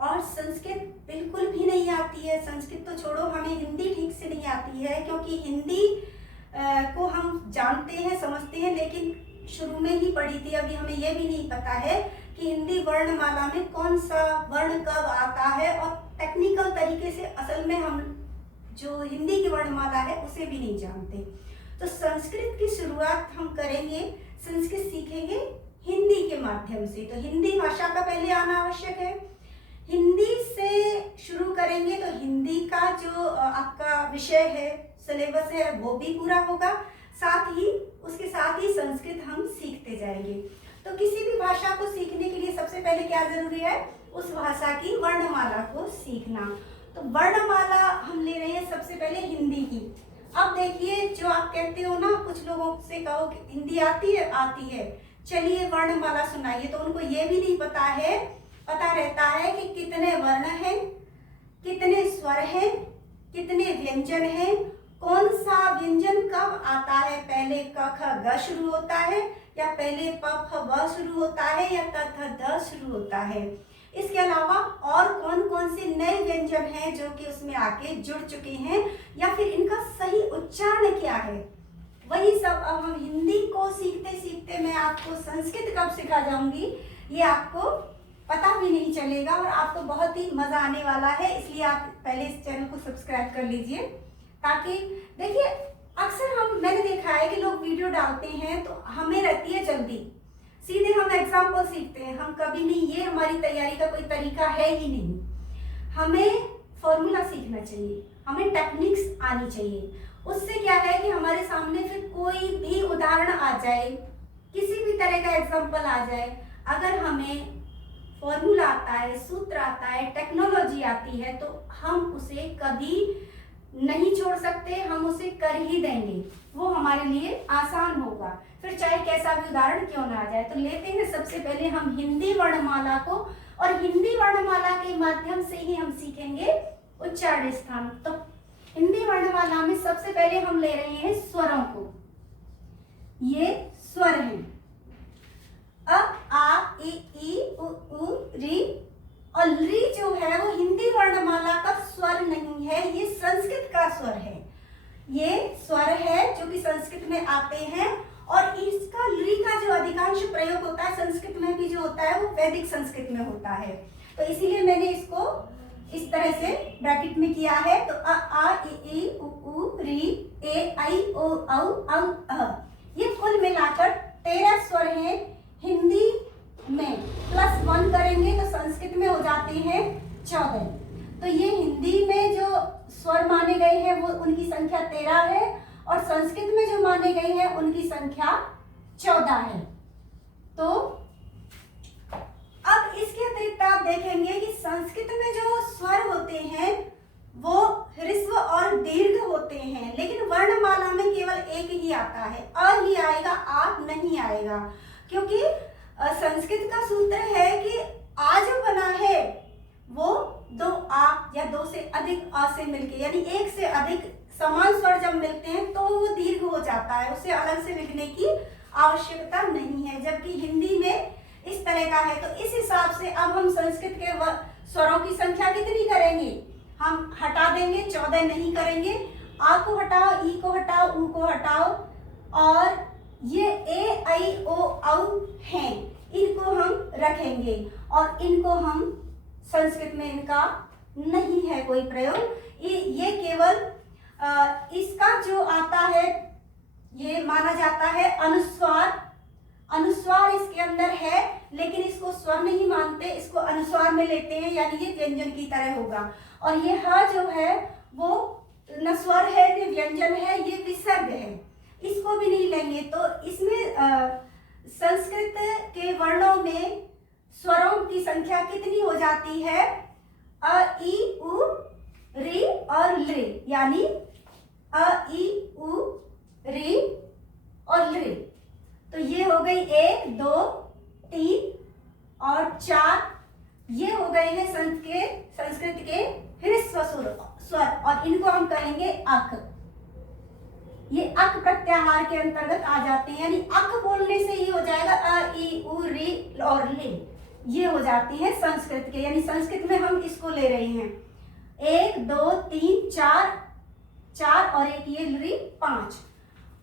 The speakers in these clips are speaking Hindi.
और संस्कृत बिल्कुल भी नहीं आती है। संस्कृत तो छोड़ो, हमें हिंदी ठीक से नहीं आती है, क्योंकि हिंदी को हम जानते हैं, समझते हैं, लेकिन शुरू में ही पढ़ी थी। अभी हमें यह भी नहीं पता है कि हिंदी वर्णमाला में कौन सा वर्ण कब आता है, और टेक्निकल तरीके से असल में हम जो हिंदी की वर्णमाला है उसे भी नहीं जानते। तो संस्कृत की शुरुआत हम करेंगे, संस्कृत सीखेंगे हिंदी के माध्यम से। तो हिंदी भाषा का पहले आना आवश्यक है। हिंदी से शुरू करेंगे तो हिंदी का जो आपका विषय है, सिलेबस है, वो भी पूरा होगा। उसके साथ ही संस्कृत हम सीखते जाएंगे। तो किसी भी भाषा को सीखने के लिए सबसे पहले क्या जरूरी है? उस भाषा की वर्णमाला को सीखना। तो वर्णमाला हम ले रहे हैं सबसे पहले हिंदी की। अब देखिए, जो आप कहते हो ना, कुछ लोगों से कहो कि हिंदी आती है, आती है, चलिए वर्णमाला सुनाइए, तो उनको ये भी नहीं पता रहता है कि कितने वर्ण हैं, कितने स्वर हैं, कितने व्यंजन हैं, कौन सा व्यंजन कब आता है, पहले क ख ग शुरू होता है, या पहले प फ ब शुरू होता है, या त थ द शुरू होता है। इसके अलावा और कौन कौन से नए व्यंजन हैं जो कि उसमें आके जुड़ चुके हैं, या फिर इनका सही उच्चारण क्या है, वही सब अब हम हिंदी को सीखते सीखते मैं आपको संस्कृत कब सिखा जाऊंगी, ये आपको पता भी नहीं चलेगा, और आपको बहुत ही मजा आने वाला है। इसलिए आप पहले इस चैनल को सब्सक्राइब कर लीजिए, ताकि देखिए, अक्सर मैंने देखा है कि लोग वीडियो डालते हैं तो हमें रहती है जल्दी, सीधे हम एग्जाम्पल सीखते हैं, हम कभी नहीं, ये हमारी तैयारी का कोई तरीका है ही नहीं। हमें फॉर्मूला सीखना चाहिए, हमें टेक्निक्स आनी चाहिए। उससे क्या है कि हमारे सामने फिर कोई भी उदाहरण आ जाए, किसी भी तरह का एग्जाम्पल आ जाए, अगर हमें फॉर्मूला आता है, सूत्र आता है, टेक्नोलॉजी आती है, तो हम उसे कभी नहीं छोड़ सकते, हम उसे कर ही देंगे। वो हमारे लिए आसान होगा, फिर चाहे कैसा भी उदाहरण क्यों ना आ जाए। तो लेते हैं सबसे पहले हम हिंदी वर्णमाला को, और हिंदी वर्णमाला के माध्यम से ही हम सीखेंगे उच्चारण स्थान। तो हिंदी वर्णमाला में सबसे पहले हम ले रहे हैं स्वरों को। ये स्वर हैं, अ आ इ ई उ ऊ री, और री जो है वो हिंदी वर्णमाला का स्वर नहीं है, ये संस्कृत का स्वर है। ये स्वर है जो कि संस्कृत में आते हैं, और इसका री का जो अधिकांश प्रयोग होता है संस्कृत में भी जो होता है वो वैदिक संस्कृत में होता है। तो इसीलिए मैंने इसको इस तरह से ब्रैकेट में किया है। तो अ आ इ ई उ ऊ री ए आई ओ औ अ, ये कुल मिलाकर 13 स्वर हैं। हिंदी में +1 करेंगे तो संस्कृत में हो जाते हैं 14। तो ये हिंदी में जो स्वर माने गए हैं वो उनकी संख्या 13 है, और संस्कृत में जो माने गए हैं उनकी संख्या 14 है। तो अब इसके अतिरिक्त आप देखेंगे कि संस्कृत में जो स्वर होते हैं वो ह्रस्व और दीर्घ होते हैं, लेकिन वर्णमाला में केवल एक ही आता है, अ ही आएगा, आ नहीं आएगा, क्योंकि संस्कृत का सूत्र है कि आ जो बना है वो 2 आ या 2 से अधिक अ से मिलके, यानी एक से अधिक समान स्वर जब मिलते हैं तो वो दीर्घ हो जाता है, उसे अलग से लिखने की आवश्यकता नहीं है, जबकि हिंदी में इस तरह का है। तो इस हिसाब से अब हम संस्कृत के स्वरों की संख्या कितनी करेंगे? हम हटा देंगे, 14 नहीं करेंगे। आ को हटाओ, ई को हटाओ, ऊ को हटाओ, और ये ए आई ओ औ हैं, इनको हम रखेंगे, और इनको हम संस्कृत में इनका नहीं है कोई प्रयोग। ये केवल इसका जो आता है ये माना जाता है अनुस्वार। अनुस्वार इसके अंदर है, लेकिन इसको स्वर नहीं मानते, इसको अनुस्वार में लेते हैं, यानी ये व्यंजन की तरह होगा। और ये ह जो है वो न स्वर है न व्यंजन है, ये विसर्ग है, इसको भी नहीं लेंगे। तो इसमें संस्कृत के वर्णों में स्वरों की संख्या कितनी हो जाती है? अ ई उ री और लृ, यानी अ ई उ री और लृ। तो ये हो गई 1 2 3 और 4, ये हो गए हैं संस्कृत के ह्रस्व स्वर, और इनको हम कहेंगे अक। ये अक प्रत्याहार के अंतर्गत आ जाते हैं, यानी अक बोलने से ही हो जाएगा अ ई उ री और लृ। ये हो जाते हैं संस्कृत के, यानी संस्कृत में हम इसको ले रहे हैं 1 2 3 4 और एक ये री 5।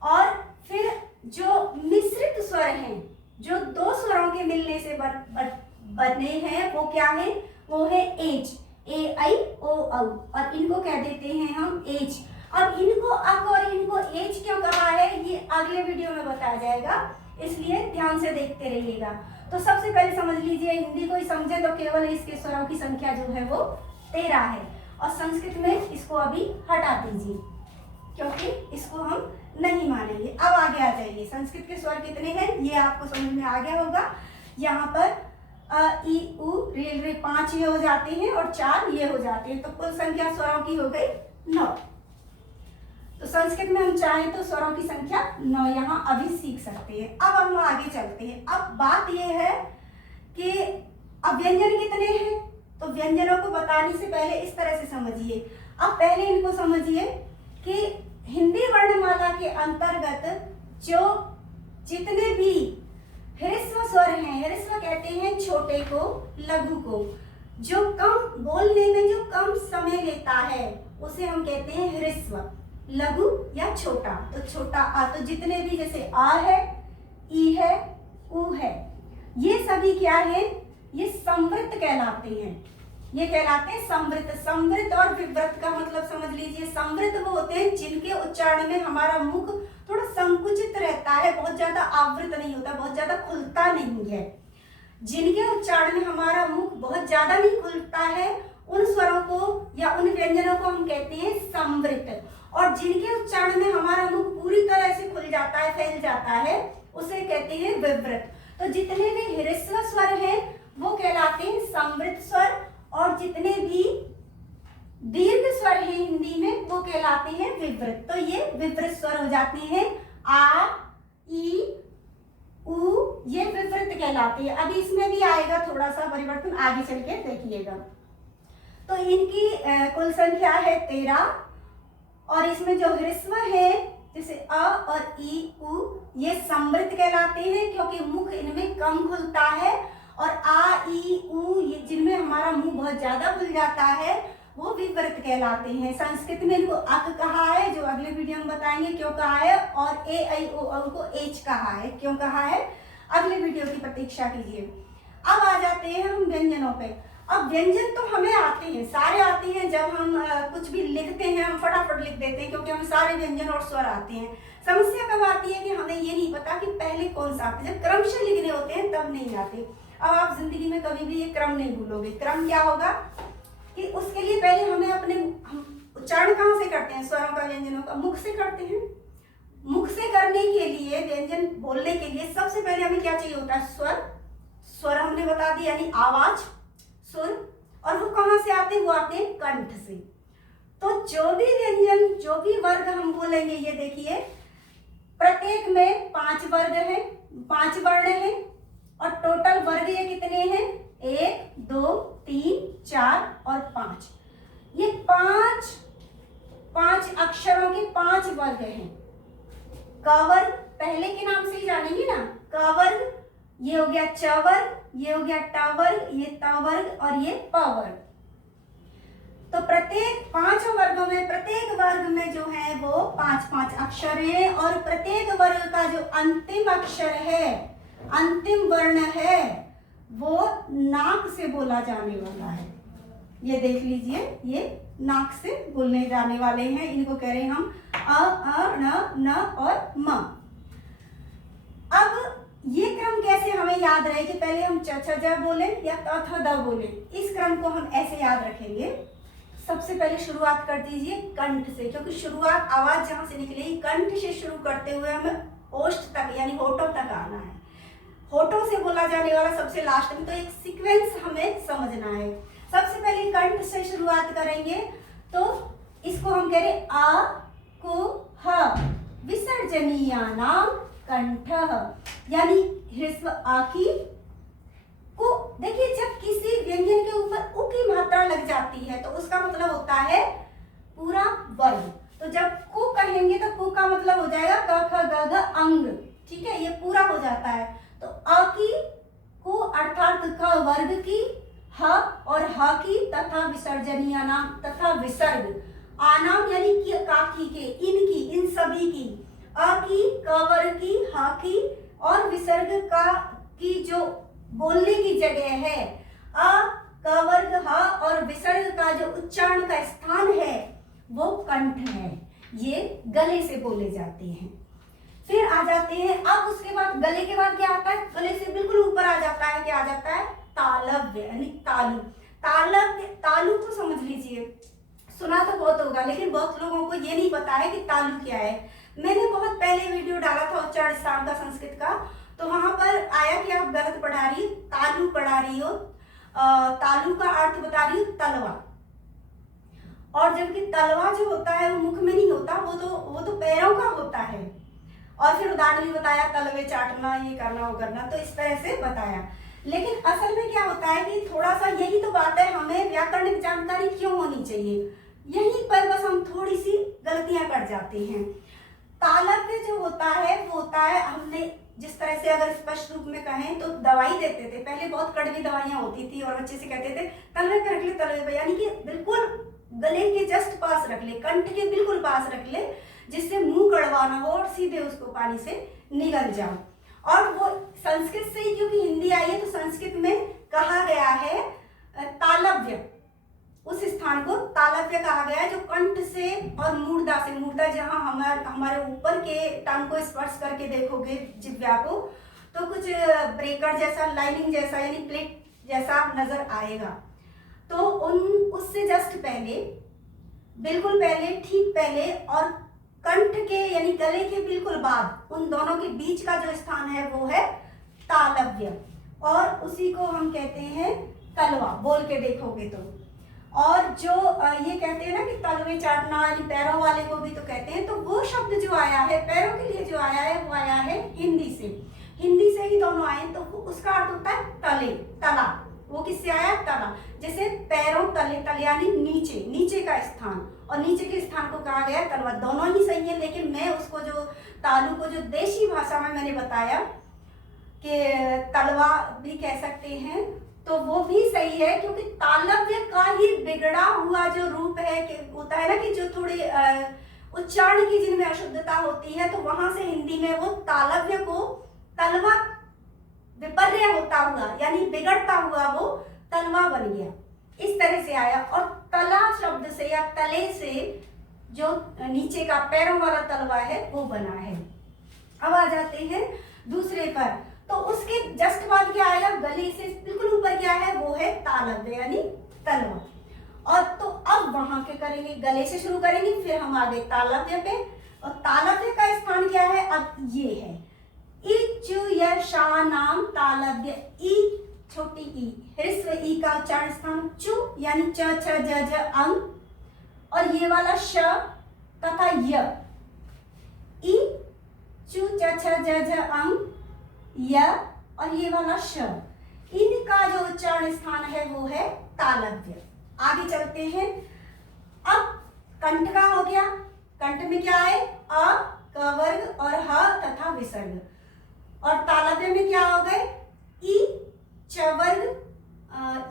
और फिर जो मिश्रित स्वर हैं, जो दो स्वरों के मिलने से बने हैं, वो क्या है? वो है एच, ए आई ओ औ, और इनको कह देते हैं हम एच। अब इनको अक और इनको एच क्यों कहा है ये अगले वीडियो में बताया जाएगा, इसलिए ध्यान से देखते रहिएगा। तो सबसे पहले समझ लीजिए, हिंदी को ही समझे तो केवल इसके स्वरों की संख्या जो है वो 13 है, और संस्कृत में इसको अभी हटा दीजिए क्योंकि इसको हम नहीं मानेंगे। अब आगे आ जाइए, संस्कृत के स्वर कितने हैं ये आपको समझ में आ गया होगा। यहाँ पर अ ई उ रे रे 5 ये हो जाते हैं और 4 ये हो जाते हैं, तो कुल संख्या स्वरों की हो गई 9। तो संस्कृत में हम चाहें तो स्वरों की संख्या 9 यहाँ अभी सीख सकते हैं। अब हम आगे चलते हैं। अब बात यह है कि अब व्यंजन कितने हैं, तो व्यंजनों को बताने से पहले इस तरह से समझिए। अब पहले इनको समझिए कि हिंदी वर्णमाला के अंतर्गत जो जितने भी ह्रस्व स्वर हैं, ह्रस्व कहते हैं छोटे को, लघु को, जो कम बोलने में जो कम समय लेता है उसे हम कहते हैं ह्रस्व, लघु या छोटा। तो छोटा आ, तो जितने भी जैसे आ है, ई है, उ है, ये सभी क्या है? ये संवृत कहलाते हैं। ये कहलाते हैं संवृत। संवृत और विवृत का मतलब समझ लीजिए। संवृत वो होते हैं जिनके उच्चारण में हमारा मुख थोड़ा संकुचित रहता है, बहुत ज्यादा आवृत नहीं होता, बहुत ज्यादा खुलता नहीं है। जिनके उच्चारण में हमारा मुख बहुत ज्यादा नहीं खुलता है, उन स्वरों को या उन व्यंजनों को हम कहते हैं संवृत। और जिनके उच्चारण में हमारा मुख पूरी तरह से खुल जाता है, फैल जाता है, उसे कहते हैं विवृत। तो जितने भी ह्रस्व स्वर हैं वो कहलाते हैं संवृत स्वर, और जितने भी दीर्घ स्वर हैं हिंदी में वो कहलाते हैं विवृत। तो ये विवृत स्वर हो जाते हैं। आ, ई, उ, ये विवृत कहलाते हैं। अभी इसमें भी आएगा थोड़ा सा परिवर्तन, आगे चल के देखिएगा। तो इनकी कुल संख्या है 13, और इसमें जो ह्रस्व है जैसे अ और ई, उ, ये संवृत कहलाते हैं क्योंकि मुख इनमें कम खुलता है। और आ, ई, उ, ये जिनमें हमारा मुंह बहुत ज्यादा खुल जाता है वो विवृत कहलाते हैं। संस्कृत में इनको अक कहा है, जो अगले वीडियो में बताएंगे क्यों कहा है, और ए आई ओ औ को एच कहा है, क्यों कहा है, अगले वीडियो की प्रतीक्षा कीजिए। अब आ जाते हैं हम व्यंजनों पे। अब व्यंजन तो हमें आते हैं, सारे आते हैं। जब हम कुछ भी लिखते हैं हम फटाफट लिख देते हैं क्योंकि हमें सारे व्यंजन और स्वर आते हैं। समस्या कब आती है कि हमें ये नहीं पता कि पहले कौन सा आता है। जब क्रम से लिखने होते हैं तब नहीं आते। अब आप जिंदगी में कभी भी ये क्रम नहीं भूलोगे। क्रम क्या होगा कि उसके लिए पहले हमें हम उच्चारण कहाँ से करते हैं स्वरों का, व्यंजनों का? मुख से करते हैं। मुख से करने के लिए, व्यंजन बोलने के लिए सबसे पहले हमें क्या चाहिए होता है? स्वर। स्वर हमने बता दिया, यानी आवाज, सुर। और वो कहाँ से आते हैं? वो आते हैं कंठ से। तो जो भी व्यंजन, जो भी वर्ग हम बोलेंगे, ये देखिए प्रत्येक में 5 वर्ग है, 5 वर्ण है, और टोटल वर्ग ये कितने हैं? 1 2 3 4 और 5। ये 5 अक्षरों के 5 वर्ग हैं। क वर्ग पहले के नाम से ही जानेंगे ना, क वर्ग, ये हो गया च वर्ग, ये हो गया ट वर्ग, ये त वर्ग और ये प वर्ग। तो प्रत्येक 5 वर्गों में, प्रत्येक वर्ग में जो है वो 5 अक्षर हैं, और प्रत्येक वर्ग का जो अंतिम अक्षर है, अंतिम वर्ण है, वो नाक से बोला जाने वाला है। ये देख लीजिए, ये नाक से बोलने जाने वाले हैं। इनको कह रहे हैं हम अ, न, और म। अब ये क्रम कैसे हमें याद रहे कि पहले हम च छ ज बोले या त थ द बोले? इस क्रम को हम ऐसे याद रखेंगे। सबसे पहले शुरुआत कर दीजिए कंठ से, क्योंकि शुरुआत आवाज जहां से निकलेगी कंठ से शुरू करते हुए हमें ओष्ठ तक यानी होठों तक आना है। होठों से बोला जाने वाला सबसे लास्ट में, तो एक सीक्वेंस हमें समझना है। सबसे पहले कंठ से शुरुआत करेंगे, तो इसको हम कह रहे आ को ह, विसर्जनीया नाम कंठ, यानी ह्रस्व आ की को। देखिए जब किसी व्यंजन के ऊपर उ की मात्रा लग जाती है तो उसका मतलब होता है पूरा वर्ग। तो जब कु कहेंगे तो कु का मतलब हो जाएगा क ख ग घ अंग, ठीक है, ये पूरा हो जाता है। तो अ की को अर्थात क वर्ग की, ह और ह की तथा विसर्जनीय नाम तथा विसर्ग, आनाम यानी कि काकी के, इनकी, इन सभी की, अ की, क वर्ग की, ह की और विसर्ग का की जो बोलने की जगह है, अ क वर्ग ह और विसर्ग का जो उच्चारण का स्थान है वो कंठ है, ये गले से बोले जाते हैं। फिर आ जाते हैं, अब उसके बाद गले के बाद क्या आता है, गले से बिल्कुल ऊपर आ जाता है, क्या आ जाता है, तालव्य यानी तालु। तालव्य, तालु को समझ लीजिए, सुना तो बहुत होगा लेकिन बहुत लोगों को ये नहीं पता है कि तालु क्या है। मैंने बहुत पहले वीडियो डाला था उच्चारण स्थान का संस्कृत का, तो वहां पर आया कि आप गलत पढ़ा रही हो, तालु पढ़ा रही हो, तालु का अर्थ बता रही हो तलवा, और जबकि तलवा जो होता है वो मुख में नहीं होता, वो तो पैरों का होता है। और फिर उदाहरण भी बताया, तलवे चाटना, ये करना वो करना, तो इस तरह से बताया। लेकिन असल में क्या होता है कि थोड़ा सा, यही तो बात है, हमें व्याकरणिक जानकारी क्यों होनी चाहिए, यहीं पर बस हम थोड़ी सी गलतियां कर जाते हैं। तालव्य जो होता है वो होता है, हमने जिस तरह से अगर स्पष्ट रूप में कहें तो दवाई देते थे पहले, बहुत कड़वी दवाइयां होती थी और बच्चे से कहते थे तलवे पे रख ले, तलवे पे, यानी कि बिल्कुल गले के जस्ट पास रख ले, कंठ के बिल्कुल पास रख ले, जिससे मुंह कड़वा ना हो और सीधे उसको पानी से निगल जाओ। और वो संस्कृत से ही, क्योंकि हिंदी आई है तो संस्कृत में कहा गया है तालव्य, उस स्थान को तालव्य कहा गया है, जो कंठ से और मूर्धा से, मूर्धा जहां हमारे ऊपर के टंग को स्पर्श करके देखोगे जिह्वा को, तो कुछ ब्रेकर जैसा, लाइनिंग जैसा यानी प्लेट जैसा नजर आएगा। तो उससे जस्ट पहले, बिल्कुल पहले, ठीक पहले और कंठ के यानी गले के बिल्कुल बाद, उन दोनों के बीच का जो स्थान है वो है तालव्य, और उसी को हम कहते हैं तलवा, बोल के देखोगे तो। और जो ये कहते हैं ना कि तलवे चाटना, यानी पैरों वाले को भी तो कहते हैं, तो वो शब्द जो आया है पैरों के लिए, जो आया है वो आया है हिंदी से, हिंदी से ही दोनों आए, तो उसका अर्थ होता है तले, तला। वो किससे आया, तला, जैसे पैरों तले, तले यानी नीचे, नीचे का स्थान, और नीचे के स्थान को कहा गया तलवा। दोनों ही सही है, लेकिन मैं उसको जो तालु को जो देशी भाषा में मैंने बताया कि तलवा भी कह सकते हैं, तो वो भी सही है, क्योंकि तालव्य का ही बिगड़ा हुआ जो रूप है, कि होता है ना कि जो थोड़े उच्चारण की जिनमें अशुद्धता होती है, तो वहां से हिंदी में वो तालव्य को तलवा विपर्य होता हुआ यानी बिगड़ता हुआ वो तलवा बन गया, इस तरह से आया। और तला शब्द से या तले से जो नीचे का पैरों वाला तलवा है वो बना है। अब आ जाते हैं दूसरे पर, तो उसके जस्ट बाद क्या आया, गले से बिल्कुल ऊपर क्या है, वो है तालव्य यानी तलवा। और तो अब वहां के करेंगे, गले से शुरू करेंगे, फिर हम आ गए तालव्य पे, और तालव्य का स्थान क्या है, अब ये है इचु यशा नाम तालव्य, ई छोटी ई, ह्रस्व ई का उच्चारण स्थान चु यानी च छ ज ज अंग, और ये वाला श तथा य, ई चु च छ ज ज अंग, य और ये वाला श, इनका जो उच्चारण स्थान है वो है तालव्य। आगे चलते हैं, अब कंठ का हो गया, कंठ में क्या है, अ, क वर्ग और ह तथा विसर्ग, और तालव्य में क्या हो गए, ई, च वर्ग,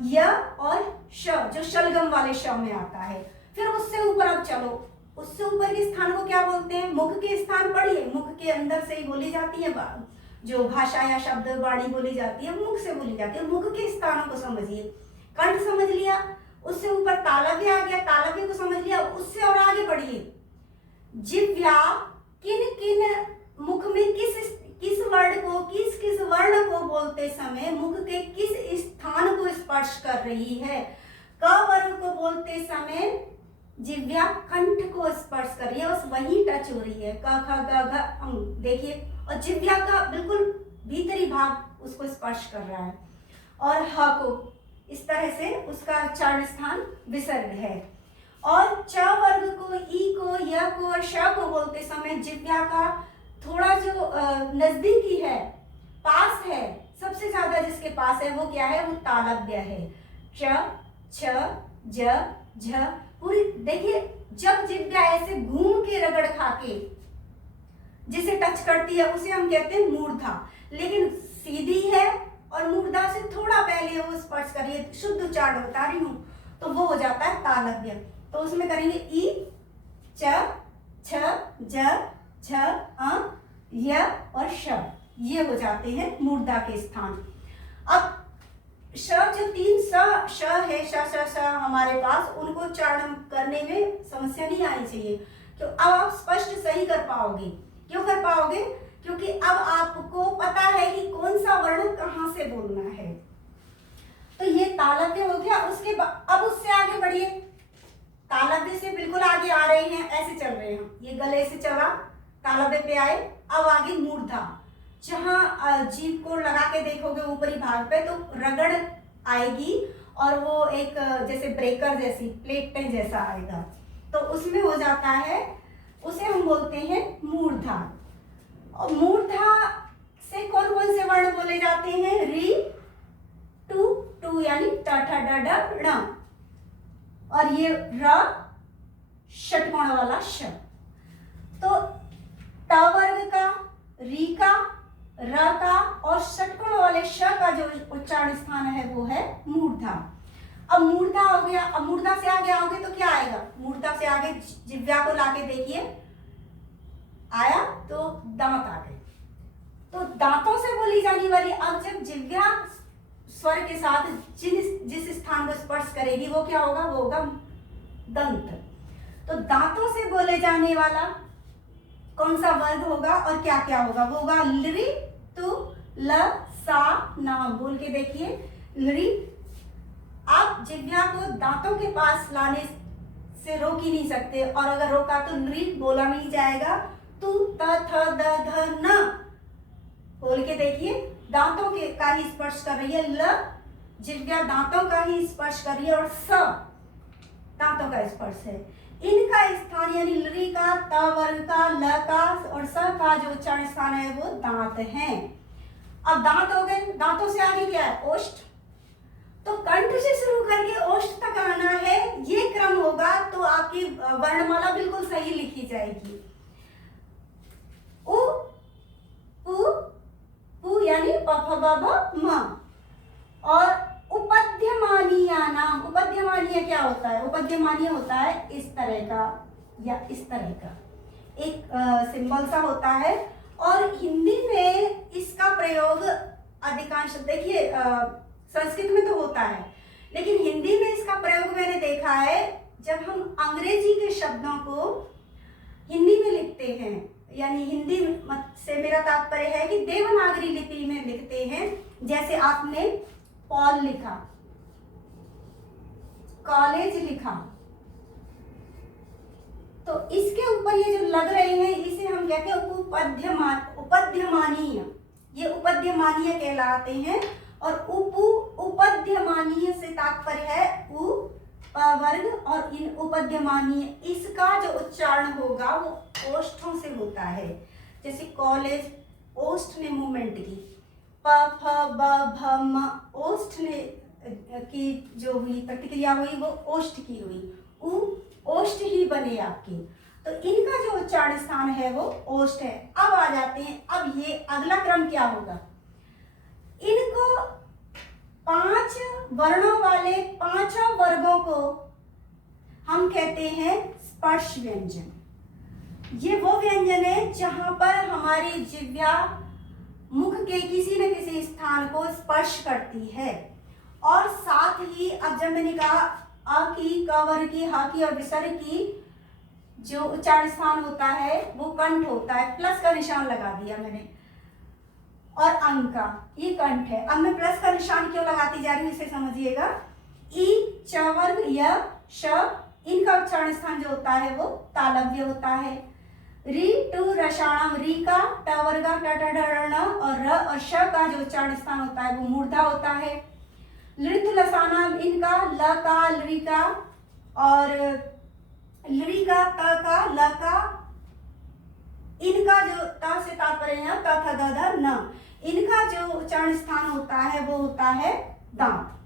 य और श, जो शलगम वाले श में आता है। फिर उससे ऊपर अब चलो, उससे ऊपर के स्थान को क्या बोलते हैं, मुख के स्थान पढ़िए, मुख के अंदर से ही बोली जाती है जो भाषा या शब्द वाणी बोली जाती है, मुख से बोली जाती है, मुख के स्थानों को समझिए। कंठ समझ लिया, उससे ऊपर तालव्य आ गया, तालव्य को समझ लिया, उससे और आगे बढ़िए, जिह्वा किन किन मुख में किस वर्ण को, किस वर्ण को बोलते समय मुख के किस स्थान को स्पर्श कर रही है। क वर्ग को बोलते समय जिह्वा कंठ को स्पर्श कर रही है, बस वही टच हो रही है, क ख ग घ अंग, देखिए, और जिह्वा का बिल्कुल भीतरी भाग उसको स्पर्श कर रहा है, और ह को इस तरह से उसका उच्चारण स्थान विसर्ग है। और च वर्ग को, ई को, य को और श को बोलते समय जिह्वा का थोड़ा जो नजदीकी है, पास है, सबसे ज्यादा जिसके पास है वो क्या है, वो तालव्य है। च, छ, ज, झ, पूरी देखिए, जब जिह्वा ऐसे घूम के रगड़ खा के जिसे टच करती है उसे हम कहते हैं मूर्धा, लेकिन सीधी है और मूर्धा से थोड़ा पहले वो स्पर्श करिए, शुद्ध उच्चारण बता रही हूँ, तो वो हो जाता है तालव्य। तो उसमें करेंगे ई, च, छ, ज, झ, अ, य और श, ये हो जाते हैं मूर्धा के स्थान। अब श जो 3 श है, श हमारे पास, उनको उच्चारण करने में समस्या नहीं आनी चाहिए, क्यों अब आप स्पष्ट सही कर पाओगे। क्यों कर पाओगे? क्योंकि अब आपको पता है कि कौन सा वर्ण कहाँ से बोलना है। तो ये तालव्य हो गया। उसके बाद अब उससे आगे बढ़िए, तालव्य से बिल्कुल आगे आ रहे हैं, ऐसे चल रहे हैं, ये गले से चला, तालव्य पे आए, अब आगे मूर्धा, जहां जीभ को लगा के देखोगे ऊपरी भाग पे तो रगड़ आएगी और वो एक जैसे ब्रेकर जैसी प्लेटें जैसा आएगा, तो उसमें हो जाता है, उसे हम बोलते हैं मूर्धा। और मूर्धा से कौन कौन से वर्ण बोले जाते हैं? री, टू, टू यानी ट, ठ, ड, ड, ण, और ये र, षटकोण वाला श। तो ट वर्ग का, री का, र का और षटकोण वाले श का जो उच्चारण स्थान है वो है मूर्धा। अब मूर्धा हो गया। अब मूर्धा से आगे आओगे तो क्या आएगा? मूर्धा से आगे जिह्वा को लाके देखिए, आया तो दांत आ गए। तो दांतों से बोली जाने वाली, अब जब जिह्वा स्वर के साथ जिस स्थान को स्पर्श करेगी वो क्या होगा? वो होगा दंत। तो दांतों से बोले जाने वाला कौन सा वर्ग होगा और क्या क्या होगा? वो होगा लृ, तु, ल, सा, न। बोल के देखिए, लृ। आप जिह्वा को दांतों के पास लाने से रोक ही नहीं सकते, और अगर रोका तो लृ बोला नहीं जाएगा। तु, त, थ, द, ध, न। बोल के देखिए, दांतों के का ही स्पर्श कर रही है। ल, जिह्वा दांतों का ही स्पर्श कर रही है, और स दांतों का स्पर्श है। इनका स्थान यानी लृ का, त वर्ग का, ल का और स का जो उच्चारण स्थान है वो दांत है। अब दांत हो गए, दांतों से आगे क्या है? ओष्ठ। तो कंठ से शुरू करके ओष्ठ तक आना है, ये क्रम होगा तो आपकी वर्णमाला बिल्कुल सही लिखी जाएगी। उ, पु, पु यानी प, फ, ब, भ, म। और उपध्यमानीय नाम, उपध्यमानीय क्या होता है? उपध्यमानीय होता है इस तरह का या इस तरह का एक सिंबल सा होता है, और हिंदी में इसका प्रयोग अधिकांश, देखिए संस्कृत में तो होता है, लेकिन हिंदी में इसका प्रयोग मैंने देखा है जब हम अंग्रेजी के शब्दों को हिंदी में लिखते हैं, यानी हिंदी से मेरा तात्पर्य है कि देवनागरी लिपि में लिखते हैं। जैसे आपने पॉल लिखा, कॉलेज लिखा, तो इसके ऊपर ये जो लग रहे हैं इसे हम कहते हैं उपध्यमानीय। ये उपध्यमानीय कहलाते हैं। और उपध्यमानीय से तात्पर्य है उ, प वर्ग और इन उपध्यमानीय, इसका जो उच्चारण होगा वो ओष्ठों से होता है। जैसे कॉलेज, ओष्ठ ने मूवमेंट की, प, फ, ब, भ, म, ओष्ठ ने की जो हुई प्रतिक्रिया हुई वो ओष्ठ की हुई, उ ओष्ठ ही बने आपकी। तो इनका जो उच्चारण स्थान है वो ओष्ठ है। अब आ जाते हैं, अब ये अगला क्रम क्या होगा? इनको 5 वर्णों वाले 5 वर्गों को हम कहते हैं स्पर्श व्यंजन। ये वो व्यंजन है जहां पर हमारी जिह्वा मुख के किसी न किसी स्थान को स्पर्श करती है, और साथ ही अब जब मैंने कहा अ की, क वर्ग की, ह की और विसर्ग की जो उच्चारण स्थान होता है वो कंठ होता है, प्लस का निशान लगा दिया मैंने, और अंग का ये कंठ है। अब मैं प्लस का निशान क्यों लगाती जा रही हूँ इसे समझिएगा। ई, च वर्ग, य, श, इनका उच्चारण स्थान जो होता है वो तालव्य होता है। री, टू, रसाणम, री का, ट वर्ग, ट, ठ, ड, ण, और र और श का जो उच्चारण स्थान होता है वो मूर्धा होता है। लृत, लसानम, इनका ल का, लृ का और लृ का, त का, ल का, इनका जो त से तात्पर्य है त, थ, द, ध, न, इनका जो उच्चारण स्थान होता है वो होता है दांत।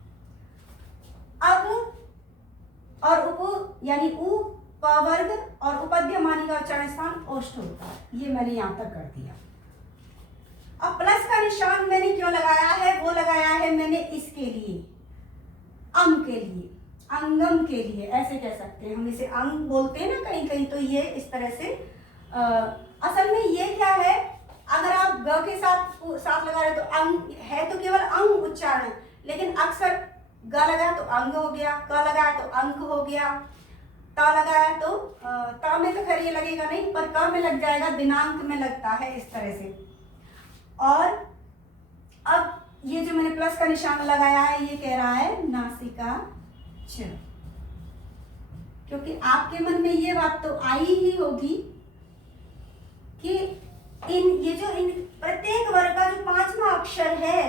अब और उप यानी उ, प वर्ग और उपध्यमानी का उच्चारण स्थान ओष्ठ होता है। ये मैंने यहां तक कर दिया। अब प्लस का निशान मैंने क्यों लगाया है, वो लगाया है मैंने इसके लिए, अंग के लिए, अंगम के लिए, ऐसे कह सकते हैं हम इसे, अंग बोलते हैं ना कहीं कहीं, तो ये इस तरह से असल में ये क्या है, अगर आप ग के साथ लगा रहे तो अंग है, तो केवल अंग उच्चारण, लेकिन अक्सर ग लगाया तो अंग हो गया, क लगाया तो अंक हो गया, ता लगाया तो ता में तो खैर ये लगेगा नहीं, पर क में लग जाएगा, दिनांक में लगता है, इस तरह से। और अब ये जो मैंने प्लस का निशान लगाया है, ये कह रहा है नासिका च, क्योंकि आपके मन में ये बात तो आई ही होगी कि इन प्रत्येक वर्ग का जो 5वां अक्षर है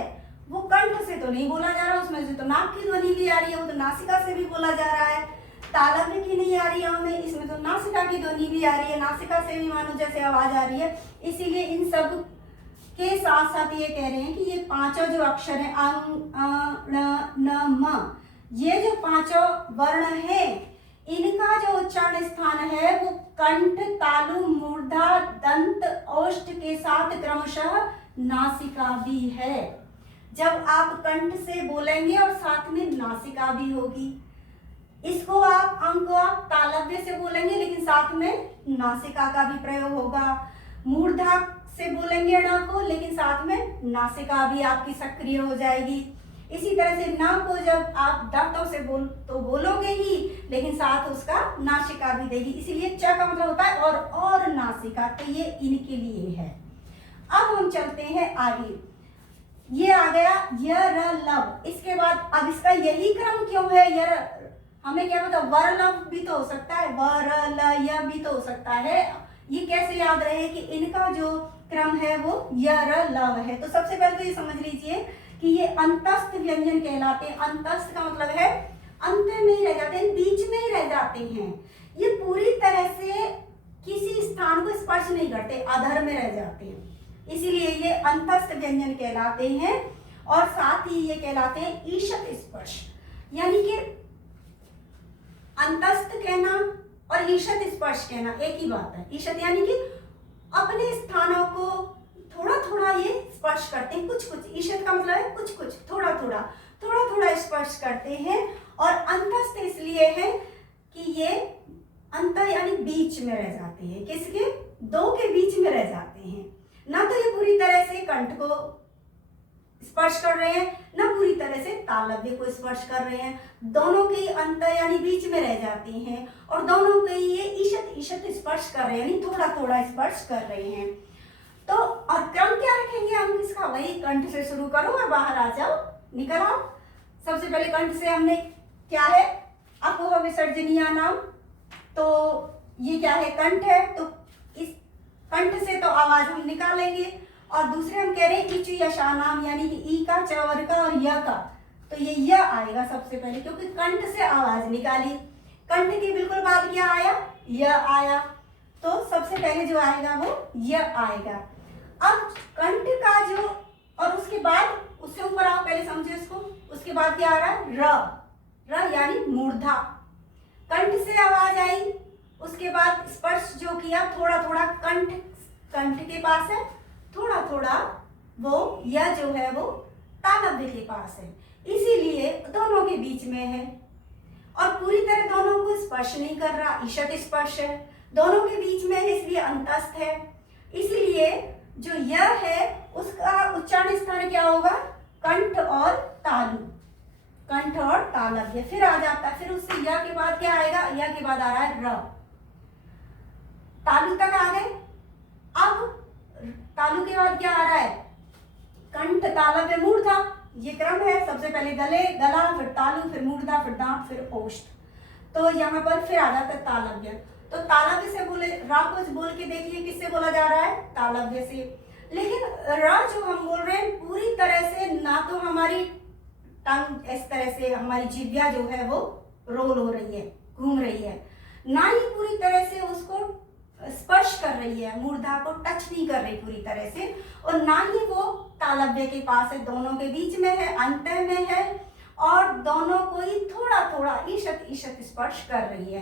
वो कंठ से तो नहीं बोला जा रहा, उसमें से तो नाक की ध्वनि भी आ रही है, वो तो नासिका से भी बोला जा रहा है, तालव्य की नहीं आ रही है हमें, इसमें तो नासिका की ध्वनि भी आ रही है, नासिका से भी मानो जैसे आवाज आ रही है। इसीलिए इन सब के साथ साथ ये कह रहे हैं कि ये पांचों जो अक्षर है अंग, ण, न, म, ये जो पांचों वर्ण है, इनका जो उच्चारण स्थान है वो कंठ, तालु, मूर्धा, दंत, ओष्ठ के साथ क्रमशः नासिका भी है। जब आप कंठ से बोलेंगे और साथ में नासिका भी होगी, इसको आप अंग को आप तालव्य से बोलेंगे लेकिन साथ में नासिका का भी प्रयोग होगा, मूर्धा से बोलेंगे ण को लेकिन साथ में नासिका भी आपकी सक्रिय हो जाएगी। इसी तरह से न को जब आप दांतों से बोलोगे ही, लेकिन साथ उसका नासिका भी देगी, इसीलिए च का मतलब होता है और नासिका, तो ये इनके लिए है। अब हम चलते हैं आगे, ये आ गया य र लव, इसके बाद अब इसका यही क्रम क्यों है, हमें क्या पता, वर लव भी तो हो सकता है, वर ल य भी तो हो सकता है, ये कैसे याद रहे कि इनका जो क्रम है वो य र लव है। तो सबसे पहले तो ये समझ लीजिए कि ये अंतस्थ व्यंजन कहलाते हैं। अंतस्थ का मतलब है अंत में ही रह जाते हैं, बीच में ही रह जाते हैं, ये पूरी तरह से किसी स्थान को स्पर्श नहीं करते, अधर में रह जाते हैं, इसीलिए ये अंतस्थ व्यंजन कहलाते हैं। और साथ ही ये कहलाते हैं ईशत स्पर्श, यानी कि अंतस्थ कहना और ईशत स्पर्श कहना एक ही बात है। ईशत यानी कि अपने स्थानों को थोड़ा थोड़ा ये स्पर्श करते हैं, कुछ कुछ, ईशत का मतलब है कुछ कुछ, थोड़ा थोड़ा स्पर्श करते हैं। और अंतस्थ इसलिए है कि ये अंत यानी बीच में रह जाते हैं, किसके, दो के बीच में रह जाते हैं, ना तो ये पूरी तरह से कंठ को स्पर्श कर रहे हैं, ना पूरी तरह से तालव्य को स्पर्श कर रहे हैं, दोनों के अंत यानी बीच में रह जाते हैं, और दोनों के ये ईशत स्पर्श कर रहे हैं, यानी थोड़ा थोड़ा स्पर्श कर रहे हैं। तो और क्रम क्या रखेंगे हम इसका, वही कंठ से शुरू करो और बाहर आ जाओ, निकल आओ। सबसे पहले कंठ से हमने क्या है, अपोह विसर्जनीय नाम, तो ये क्या है, कंठ है, तो इस कंठ से तो आवाज हम निकालेंगे। और दूसरे हम कह रहे हैं इच यशा नाम, यानी कि ई का, चवर का और य का, तो ये य आएगा सबसे पहले, क्योंकि कंठ से आवाज निकाली, कंठ की बिल्कुल बाद क्या आया, य आया, तो सबसे पहले जो आएगा वो य आएगा। अब कंठ का जो, और उसके बाद उससे ऊपर आप पहले समझो इसको, उसके बाद क्या आ रहा है, र यानी मूर्धा, कंठ से आवाज आई, उसके बाद स्पर्श जो किया थोड़ा थोड़ा, कंठ के पास है, थोड़ा थोड़ा वो या जो है वो तालव्य के पास है, इसीलिए दोनों के बीच में है, और पूरी तरह दोनों को स्पर्श नहीं कर रहा, ईशत स्पर्श है, दोनों के बीच में है इसलिए अंतस्थ है। इसलिए जो य है उसका उच्चारण स्थान क्या होगा, कंठ और तालु, कंठ और तालव्य, फिर आ जाता है, फिर उससे य के बाद क्या आएगा, य के बाद आ रहा है र, तालु तक आ गए। अब तालु के बाद क्या आ रहा है, कंठ, तालव्य, मूर्धा, ये क्रम है, सबसे पहले गला, फिर तालु, फिर मूर्धा, फिर दांत, फिर ओष्ठ, तो यहाँ पर फिर आ जाता है तालव्य। तो तालव्य से बोले, रा को बोल के देखिए किससे बोला जा रहा है, तालव्य से, लेकिन रा जो हम बोल रहे हैं पूरी तरह से ना तो हमारी टंग इस तरह से, हमारी जिह्वा जो है वो रोल हो रही है, घूम रही है, ना ही पूरी तरह से उसको स्पर्श कर रही है, मूर्धा को टच नहीं कर रही पूरी तरह से, और ना ही वो तालव्य के पास है, दोनों के बीच में है, अंत में है, और दोनों को ही थोड़ा थोड़ा ईशत स्पर्श कर रही है।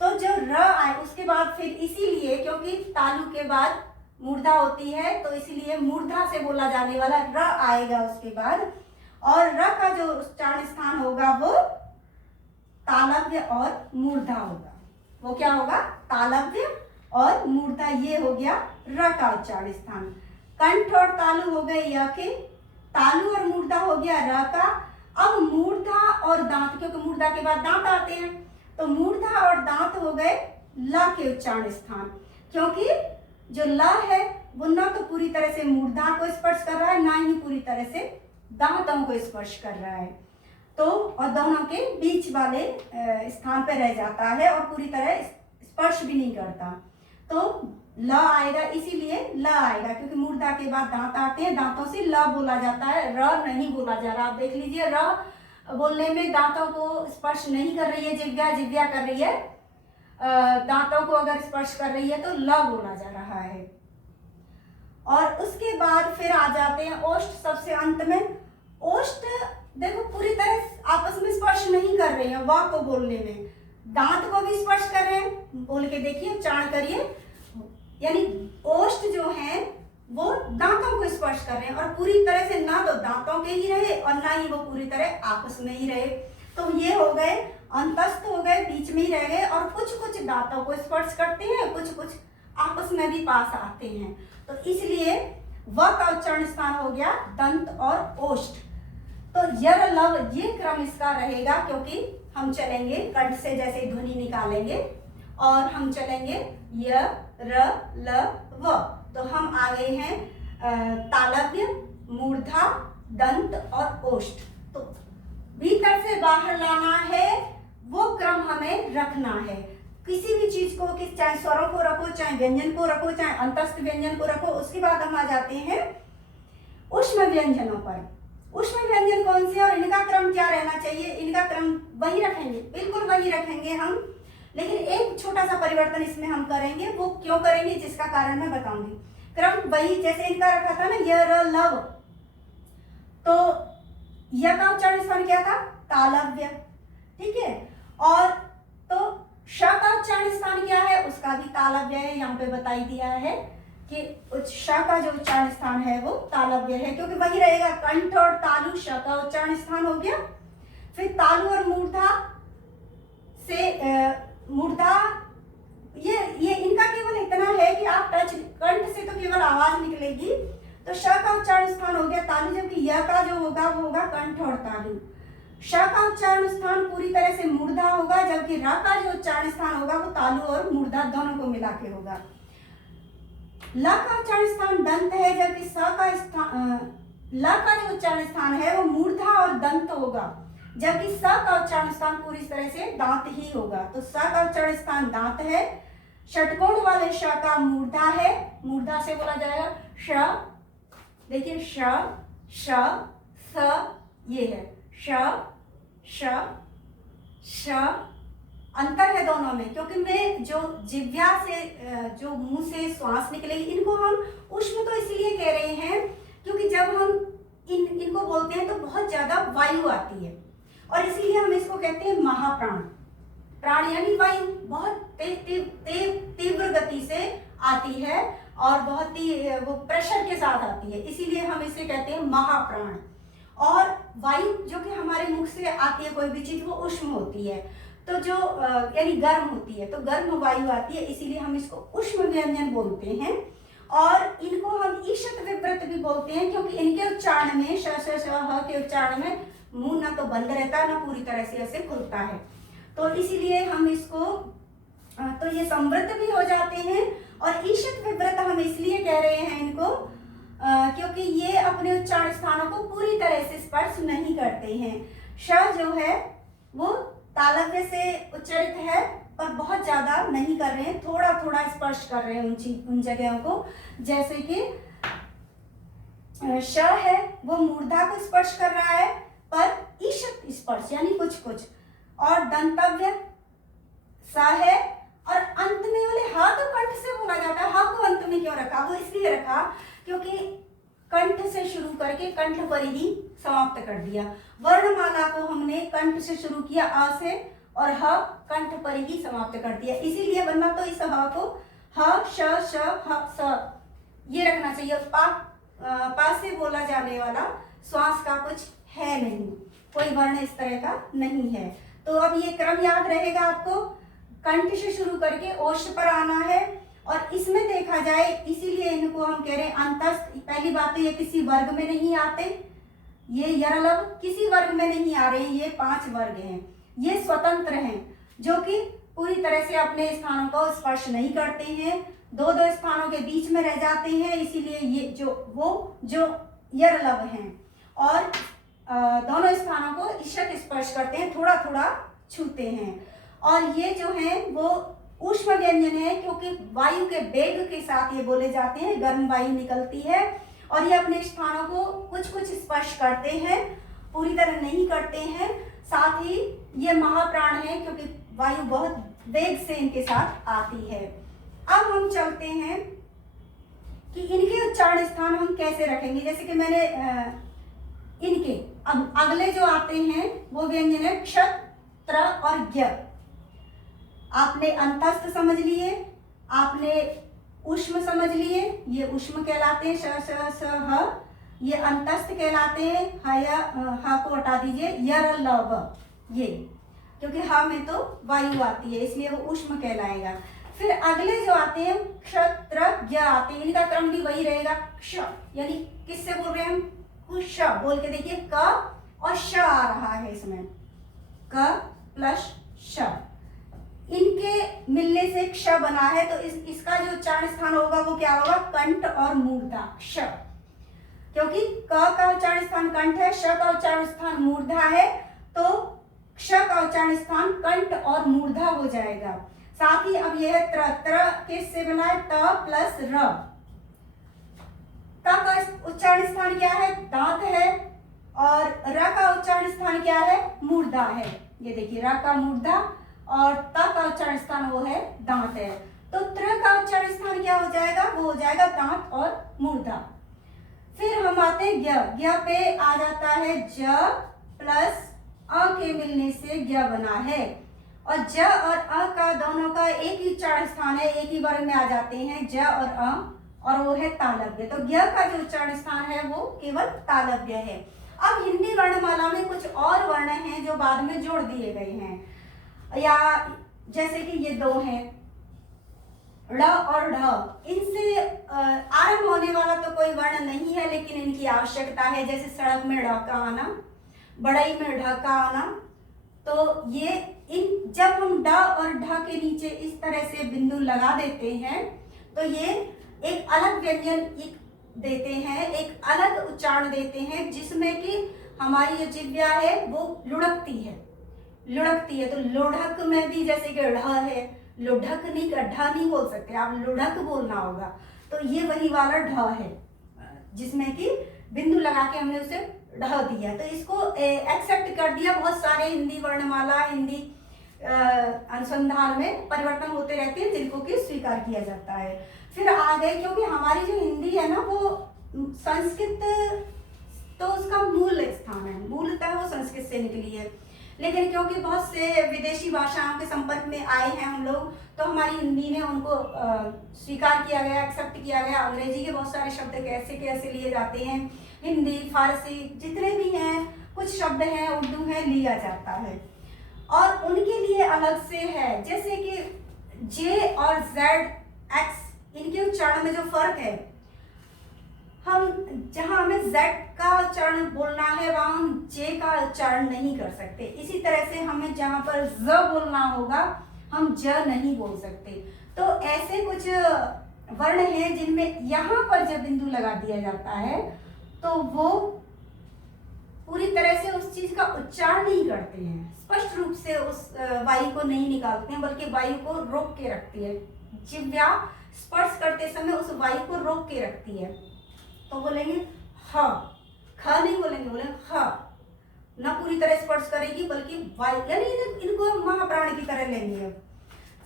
तो जो र आए उसके बाद फिर, इसीलिए क्योंकि तालु के बाद मूर्धा होती है, तो इसलिए मूर्धा से बोला जाने वाला र आएगा उसके बाद, और र का जो उच्चारण स्थान होगा वो तालव्य और मूर्धा होगा। वो क्या होगा? तालव्य और मूर्धा। ये हो गया र का उच्चारण स्थान। कंठ और तालु हो गए य के, तालु और मूर्धा हो गया र का। अब मूर्धा और दांत, क्योंकि मूर्धा के बाद दांत आते हैं, तो मूर्धा और दांत हो गए ल के उच्चारण स्थान, क्योंकि जो ल है वो न तो पूरी तरह से मूर्धा को स्पर्श कर रहा है, ना ही पूरी तरह से दांतों को स्पर्श कर रहा है, तो और दोनों के बीच वाले स्थान पे रह जाता है और पूरी तरह स्पर्श भी नहीं करता, तो ल आएगा। इसीलिए ल आएगा, क्योंकि मूर्धा के बाद दांत आते हैं, दांतों से ल बोला जाता है, र नहीं बोला जा रहा। आप देख लीजिए, र बोलने में दांतों को स्पर्श नहीं कर रही है जिह्वा, जिह्वा कर रही है, दांतों को अगर स्पर्श कर रही है तो ल बोला जा रहा है। और उसके बाद फिर आ जाते हैं ओष्ठ, सबसे अंत में। ओष्ठ देखो पूरी तरह आपस में स्पर्श नहीं कर रहे हैं, व को बोलने में दांत को भी स्पर्श कर रहे हैं, बोल के देखिए, उच्चारण करिए, यानी ओष्ठ जो है वो दांतों को स्पर्श कर रहे हैं, और पूरी तरह से ना तो दांतों के ही रहे और ना ही वो पूरी तरह आपस में ही रहे। तो ये हो गए अंतस्थ, हो गए बीच में ही रह गए, और कुछ कुछ दांतों को स्पर्श करते हैं, कुछ कुछ आपस में भी पास आते हैं, तो इसलिए व का उच्चारण स्थान हो गया दंत और ओष्ठ। तो यर लव ये क्रम इसका रहेगा, क्योंकि हम चलेंगे कंठ से जैसे ध्वनि निकालेंगे, और हम चलेंगे य र ल व, तो हम आ गए हैं तालव्य, मूर्धा, दंत और ओष्ठ। तो भीतर से बाहर लाना है, वो क्रम हमें रखना है। किसी भी चीज को, कि चाहे स्वरों को रखो, चाहे व्यंजन को रखो, चाहे अंतस्थ व्यंजन को रखो। उसके बाद हम आ जाते हैं ऊष्म व्यंजनों पर। ऊष्म व्यंजन कौन से और इनका क्रम क्या रहना चाहिए? इनका क्रम वही रखेंगे, बिल्कुल वही रखेंगे हम, लेकिन एक छोटा सा परिवर्तन इसमें हम करेंगे। वो क्यों करेंगे, जिसका कारण मैं बताऊंगी। क्रम वही जैसे इनका रखा था ना, य र लव, तो य का उच्चारण स्थान क्या था? तालव्य, ठीक है। और तो श का उच्चारण स्थान क्या है? उसका भी तालव्य है, यहाँ पे बताई दिया है कि श का जो उच्चारण स्थान है वो तालव्य है, क्योंकि वही रहेगा। कंठ और तालु श का उच्चारण स्थान हो गया। फिर तालु और मूर्धा से मूर्धा, ये इनका केवल इतना है कि आप टच, कंठ से तो केवल आवाज निकलेगी, तो श का उच्चारण स्थान हो गया तालु, जबकि य का जो होगा वो होगा कंठ और तालु। श का उच्चारण स्थान पूरी तरह से मूर्धा होगा, जबकि र का जो उच्चारण स्थान होगा वो तालु और मूर्धा दोनों को मिला के होगा। ल का उच्चारण स्थान दंत है, जबकि स का स्थान, ल का जो उच्चारण स्थान है वो मूर्धा और दंत होगा, जबकि स का उच्चारण स्थान पूरी तरह से दांत ही होगा। तो स का उच्चारण स्थान दांत है, षटकोण वाले श का मूर्धा है, मूर्धा से बोला जाएगा श। देखिए श, श, स, ये है श, श, श। अंतर है दोनों में, क्योंकि मैं जो जिह्वा से, जो मुंह से श्वास निकलेगी, इनको हम ऊष्म तो इसलिए कह रहे हैं क्योंकि जब हम इनको बोलते हैं तो बहुत ज्यादा वायु आती है, और इसीलिए हम इसको कहते हैं महाप्राण। प्राण यानी वायु बहुत तीव्र गति से आती है और बहुत ही वो प्रेशर के साथ आती है, इसीलिए हम इसे कहते हैं महाप्राण। और वायु जो कि हमारे मुख से आती है कोई भी चीज, वो ऊष्म होती है, तो जो यानी गर्म होती है, तो गर्म वायु आती है, इसीलिए हम इसको ऊष्म व्यंजन बोलते हैं। और इनको हम ईशत विव्रत भी बोलते हैं, क्योंकि इनके उच्चारण में श श श ह के उच्चारण में मुंह ना तो बंद रहता है, ना पूरी तरह से ऐसे खुलता है, तो इसीलिए हम इसको, तो ये समृद्ध भी हो जाते हैं। और ईशत विव्रत हम इसलिए कह रहे हैं इनको क्योंकि ये अपने उच्चारण स्थानों को पूरी तरह से स्पर्श नहीं करते हैं। श जो है वो तालव्य से उच्चारित है, पर बहुत ज्यादा नहीं कर रहे हैं, थोड़ा थोड़ा स्पर्श कर रहे हैं उन जगहों को, जैसे कि श है वो मूर्धा को स्पर्श कर रहा है, पर ईशत स्पर्श यानी कुछ कुछ। और दंतव्य स है, और अंत में वाले ह तो कंठ से बोला जाता है। ह को अंत में क्यों रखा? वो इसलिए रखा क्योंकि कंठ से शुरू करके कंठ पर ही समाप्त कर दिया। वर्णमाला को हमने कंठ से शुरू किया अ से, और ह कंठ पर ही समाप्त कर दिया, इसीलिए वरना तो इस ह को ह श श ह स ये रखना चाहिए। पा से बोला जाने वाला श्वास का कुछ है नहीं, कोई वर्ण इस तरह का नहीं है। तो अब ये क्रम याद रहेगा आपको, कंठ से शुरू करके ओष्ठ पर आना है। और इसमें देखा जाए, इसीलिए इनको हम कह रहे हैं अंतस्थ। पहली बात तो ये किसी वर्ग में नहीं आते, ये यरलव किसी वर्ग में नहीं आ रहे हैं, ये 5 वर्ग हैं, ये स्वतंत्र हैं, जो कि पूरी तरह से अपने स्थानों को स्पर्श नहीं करते हैं, 2-2 स्थानों के बीच में रह जाते हैं, इसीलिए ये जो यरलव हैं। और दोनों स्थानों को ईशक स्पर्श करते हैं, थोड़ा थोड़ा छूते हैं। और ये जो है वो ऊष्म व्यंजन है, क्योंकि वायु के वेग के साथ ये बोले जाते हैं, गर्म वायु निकलती है और ये अपने स्थानों को कुछ कुछ स्पर्श करते हैं, पूरी तरह नहीं करते हैं। साथ ही ये महाप्राण है, क्योंकि वायु बहुत वेग से इनके साथ आती है। अब हम चलते हैं कि इनके उच्चारण स्थान हम कैसे रखेंगे। जैसे कि मैंने इनके अब अगले जो आते हैं वो व्यंजन है क्ष, त्र और ज्ञ। आपने अंतस्थ समझ लिए, आपने ऊष्म समझ लिए, ये ऊष्म कहलाते हैं, श स स ह, ये अंतस्थ कहलाते हैं, ह को हटा दीजिए, यर लव, ये क्योंकि ह में तो वायु आती है इसलिए वो ऊष्म कहलाएगा। फिर अगले जो आते हैं क्षत्र ज्ञ आते हैं, इनका क्रम भी वही रहेगा, क्ष यानी किससे बोल रहे हैं हम, कुश बोल के देखिए, क और श आ रहा है इसमें, क प्लस श, इनके मिलने से क्ष बना है। तो इसका जो उच्चारण स्थान होगा वो क्या होगा, कंठ और मूर्धा, क्ष, क्योंकि क का उच्चारण स्थान कंठ है, श का उच्चारण स्थान मूर्धा है, तो क्ष का उच्चारण स्थान कंठ और मूर्धा हो जाएगा। साथ ही अब यह त्र, त्र किससे बना है, त प्लस र। त का उच्चारण स्थान क्या है, दांत है, और र का उच्चारण स्थान क्या है, मूर्धा है। ये देखिए र का मूर्धा और त का उच्चारण स्थान वो है दांत है। तो त्र का उच्चारण स्थान क्या हो जाएगा, वो हो जाएगा दांत और मूर्धा। फिर हम आते हैं ज्ञ, ज्ञ पे आ जाता है ज प्लस अ के मिलने से ज्ञ बना है, और ज और अ का दोनों का एक ही उच्चारण स्थान है, एक ही वर्ग में आ जाते हैं ज और अ, और वो है तालव्य। तो ज्ञ का जो उच्चारण स्थान है वो केवल तालव्य है। अब हिंदी वर्णमाला में कुछ और वर्ण हैं जो बाद में जोड़ दिए गए हैं, या जैसे कि ये 2 हैं, ड़ और ढ, इनसे आरंभ होने वाला तो कोई वर्ण नहीं है, लेकिन इनकी आवश्यकता है। जैसे सड़क में ड़ का आना, बढ़ई में ढ का आना, तो ये इन जब हम ड और ढ के नीचे इस तरह से बिंदु लगा देते हैं तो ये एक अलग व्यंजन देते हैं, एक अलग उच्चारण देते हैं, जिसमें कि हमारी जो जिह्वा है वो लुढ़कती है। तो लुढ़क में भी जैसे कि ढ है, लुढ़क नहीं, ढ नहीं बोल सकते आप, लुढ़क बोलना होगा। तो ये वही वाला ढ है जिसमें कि बिंदु लगा के हमने उसे ढ दिया, तो इसको एक्सेप्ट कर दिया। बहुत सारे हिंदी वर्णमाला, हिंदी अनुसंधान में परिवर्तन होते रहते हैं जिनको कि स्वीकार किया जाता है। फिर आ गए, क्योंकि हमारी जो हिंदी है ना वो संस्कृत तो उसका मूल स्थान है, मूलतः वो संस्कृत से निकली है, लेकिन क्योंकि बहुत से विदेशी भाषाओं के संपर्क में आए हैं हम लोग, तो हमारी हिंदी ने उनको स्वीकार किया गया, एक्सेप्ट किया गया। अंग्रेजी के बहुत सारे शब्द कैसे कैसे लिए जाते हैं, हिंदी, फारसी जितने भी हैं, कुछ शब्द हैं, उर्दू है, लिया जाता है, और उनके लिए अलग से है। जैसे कि जे और जेड, एक्स, इनके उच्चारण में जो फर्क है, हम जहां हमें जेड का उच्चारण बोलना है वहां हम जे का उच्चारण नहीं कर सकते। इसी तरह से हमें जहां पर ज बोलना होगा हम ज नहीं बोल सकते। तो ऐसे कुछ वर्ण हैं जिनमें यहाँ पर जब बिंदु लगा दिया जाता है तो वो पूरी तरह से उस चीज का उच्चारण नहीं करते हैं, स्पष्ट रूप से उस वायु को नहीं निकालते हैं, बल्कि वायु को रोक के रखती है। जिह्वा स्पर्श करते समय उस वायु को रोक के रखती है। तो बोलेंगे ह, ख नहीं बोलेंगे, बोलेंगे ह, न पूरी तरह स्पर्श करेगी बल्कि वायु, यानी इनको महाप्राण की तरह लेंगे।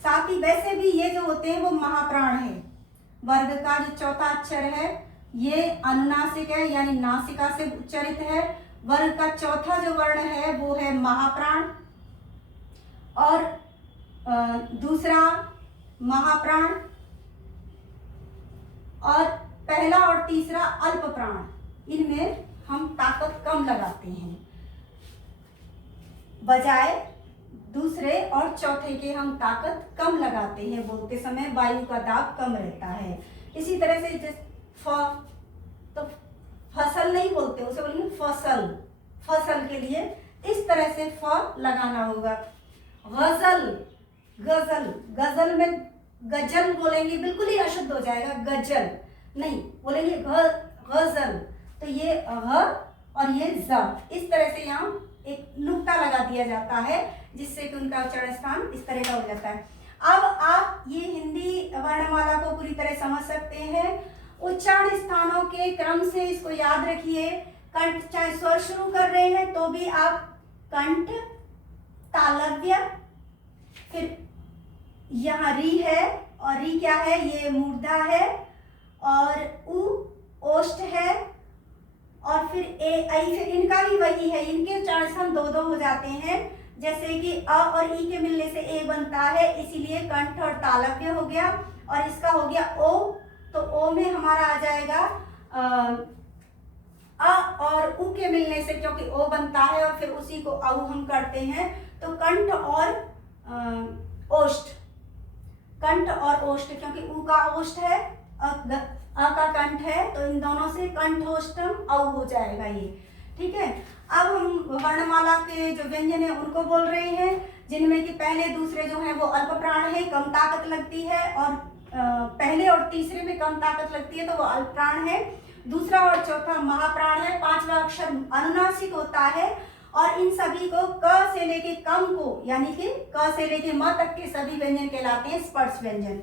साथ ही वैसे भी ये जो होते हैं वो महाप्राण है। वर्ग का जो चौथा अक्षर है ये अनुनासिक है, यानी नासिका से उच्चारित है। वर्ग का चौथा जो वर्ण है वो है महाप्राण, और दूसरा महाप्राण, और पहला और तीसरा अल्प प्राण, इनमें हम ताकत कम लगाते हैं, बजाय दूसरे और चौथे के हम ताकत कम लगाते हैं। बोलते समय वायु का दाब कम रहता है। इसी तरह से तो फसल नहीं बोलते, उसे बोलेंगे फसल। फसल के लिए इस तरह से फ लगाना होगा। गजल, गजल, गजल में गजल बोलेंगे, बिल्कुल ही अशुद्ध हो जाएगा, गजल नहीं बोलेंगे, गजल। तो ये ह और ये ज, इस तरह से यहाँ एक नुक्ता लगा दिया जाता है, जिससे कि उनका उच्चारण स्थान इस तरह का हो जाता है। अब आप ये हिंदी वर्णमाला को पूरी तरह समझ सकते हैं। उच्चारण स्थानों के क्रम से इसको याद रखिए। कंठ, चाहे स्वर शुरू कर रहे हैं तो भी आप कंठ, तालव्य, फिर यहाँ री है, और री क्या है, ये मूर्धा है, और उ ओष्ठ है, और फिर ए आई, फिर इनका भी वही है, इनके उच्चारण स्थान दो दो हो जाते हैं। जैसे कि अ और ई के मिलने से ए बनता है, इसीलिए कंठ और तालव्य हो गया, और इसका हो गया ओ। तो ओ में हमारा आ जाएगा अ और उ के मिलने से, क्योंकि ओ बनता है और फिर उसी को औ हम करते हैं, तो कंठ और ओष्ठ, कंठ और ओष्ठ, क्योंकि उ का ओष्ठ है, अ का कंठ है, तो इन दोनों से कंठोष्ठम औ हो जाएगा ये। ठीक है। अब हम वर्णमाला के जो व्यंजन है उनको बोल रहे हैं, जिनमें कि पहले दूसरे जो है वो अल्प प्राण है, कम ताकत लगती है, और पहले और तीसरे में कम ताकत लगती है तो वो अल्प प्राण है। दूसरा और चौथा महाप्राण है। पांचवा अक्षर अनुनासिक होता है, और इन सभी को क से लेके कम को, यानी कि क से लेके म तक के सभी व्यंजन कहलाते हैं स्पर्श व्यंजन।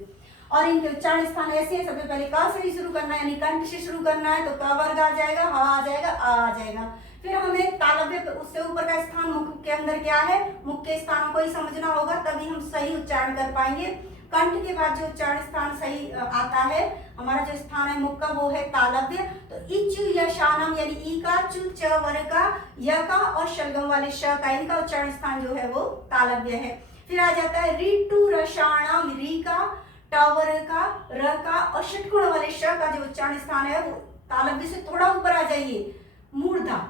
और इनके उच्चारण स्थान ऐसे हैं, सबसे पहले क से ही शुरू करना है, यानी कंठ से शुरू करना है, तो क वर्ग आ जाएगा, ह आ जाएगा, आ आ जाएगा। फिर हमें तालव्य, उससे ऊपर का स्थान मुख के अंदर क्या है, मुख के स्थानों को ही समझना होगा, तभी हम सही उच्चारण कर पाएंगे। कंठ के बाद जो उच्चारण स्थान सही आता है, हमारा जो स्थान है मुख का, वो है तालव्य। तो इचु यशानम, यानी ई का, चु च वर्ग का, य का और शलगम वाले श का, इनका उच्चारण स्थान जो है वो तालव्य है। फिर आ जाता है ऋतु रसाणम, री का, ट वर्ग का, र का और षटकोण वाले श का जो उच्चारण स्थान है वो तालव्य से थोड़ा ऊपर आ जाइए, मूर्धा,